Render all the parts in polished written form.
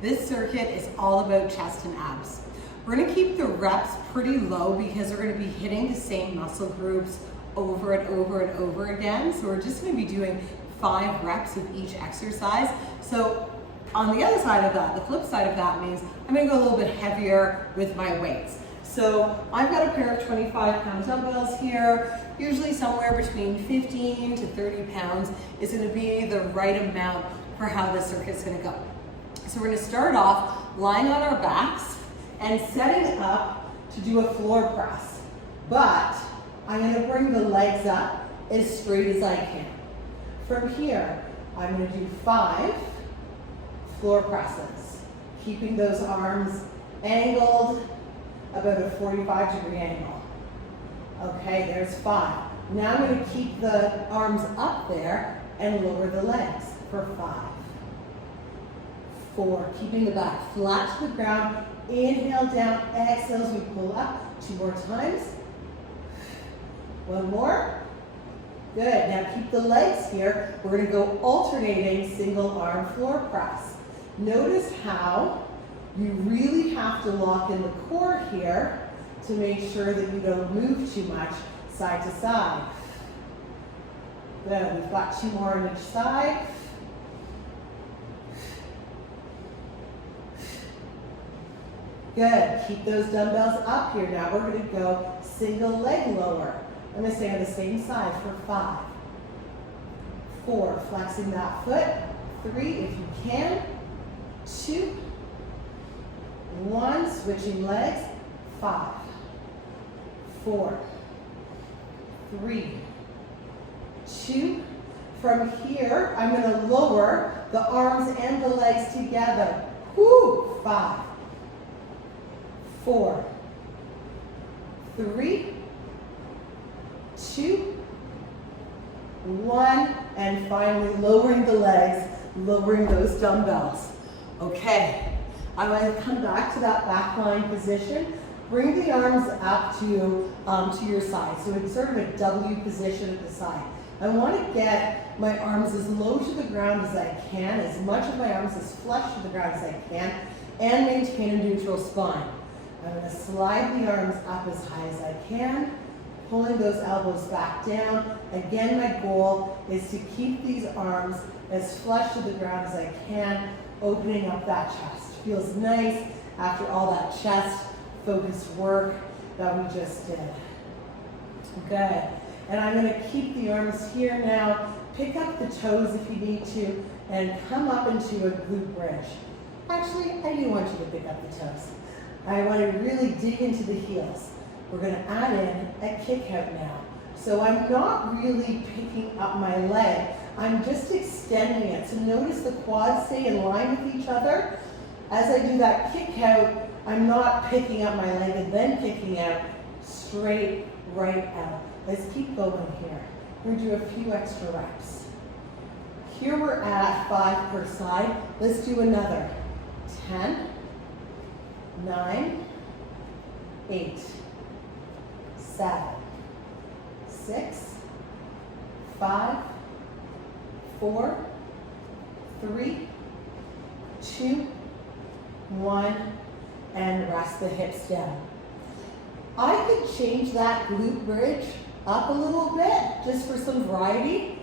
This circuit is all about chest and abs. We're gonna keep the reps pretty low because we're gonna be hitting the same muscle groups over and over and over again. So we're just gonna be doing 5 reps of each exercise. So on the other side of that, the flip side of that means I'm gonna go a little bit heavier with my weights. So I've got a pair of 25-pound dumbbells here. Usually somewhere between 15 to 30 pounds is gonna be the right amount for how this circuit's gonna go. So we're gonna start off lying on our backs and setting up to do a floor press. But I'm gonna bring the legs up as straight as I can. From here, I'm gonna do 5 floor presses, keeping those arms angled about a 45-degree angle. Okay, there's 5. Now I'm gonna keep the arms up there and lower the legs for 5. 4, keeping the back flat to the ground. Inhale down, exhale as we pull up. 2 more times. 1 more. Good, now keep the legs here. We're gonna go alternating single arm floor press. Notice how you really have to lock in the core here to make sure that you don't move too much side to side. Good, we've got 2 more on each side. Good, keep those dumbbells up here. Now we're gonna go single leg lower. I'm gonna stay on the same side for 5. 4, flexing that foot. 3, if you can. 2, 1, switching legs. 5, 4, 3, 2. From here, I'm gonna lower the arms and the legs together. Woo, 5, 4, 3, 2, 1, and finally lowering the legs, lowering those dumbbells. Okay, I'm going to come back to that back line position. Bring the arms up to your side. So it's sort of a W position at the side. I want to get my arms as low to the ground as I can, as much of my arms as flush to the ground as I can, and maintain a neutral spine. I'm going to slide the arms up as high as I can, pulling those elbows back down. Again, my goal is to keep these arms as flush to the ground as I can, opening up that chest. Feels nice after all that chest focused work that we just did. Good. And I'm going to keep the arms here now. Pick up the toes if you need to, and come up into a glute bridge. Actually, I do want you to pick up the toes. I want to really dig into the heels. We're going to add in a kick out now. So I'm not really picking up my leg. I'm just extending it. So notice the quads stay in line with each other. As I do that kick out, I'm not picking up my leg and then kicking out, straight right out. Let's keep going here. We're going to do a few extra reps. Here we're at 5 per side. Let's do another. 10, 9, 8, 7, 6, 5, 4, 3, 2, 1, and rest the hips down. I could change that glute bridge up a little bit just for some variety.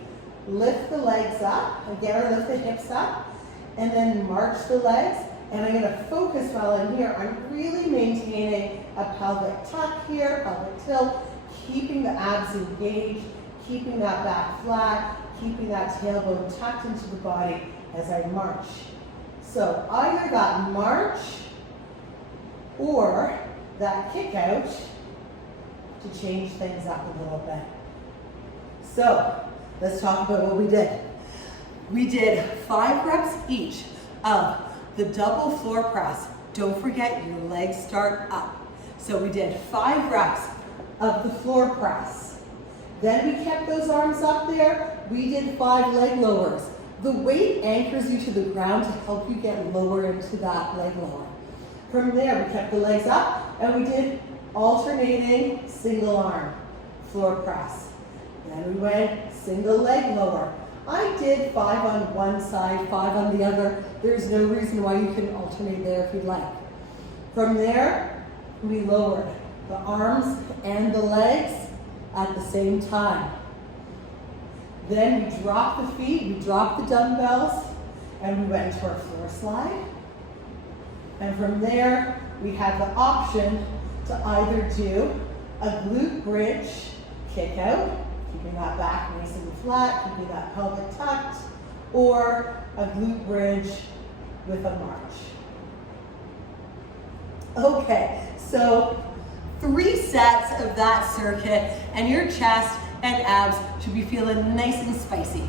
Lift the legs up, again, or lift the hips up, and then march the legs. And I'm going to focus while I'm here. I'm really maintaining a pelvic tuck here, pelvic tilt, keeping the abs engaged, keeping that back flat, keeping that tailbone tucked into the body as I march. So either that march or that kick out to change things up a little bit. So let's talk about what we did. We did 5 reps each of the double floor press. Don't forget your legs start up. So we did 5 reps of the floor press. Then we kept those arms up there. We did 5 leg lowers. The weight anchors you to the ground to help you get lower into that leg lower. From there, we kept the legs up and we did alternating single arm floor press. Then we went single leg lower. I did 5 on one side, 5 on the other. There's no reason why you couldn't alternate there if you'd like. From there, we lowered the arms and the legs at the same time. Then we dropped the feet, we dropped the dumbbells, and we went into our floor slide. And from there, we had the option to either do a glute bridge kick out, keeping that back nice and flat, keeping that pelvic tucked, or a glute bridge with a march. Okay, so 3 sets of that circuit, and your chest and abs should be feeling nice and spicy.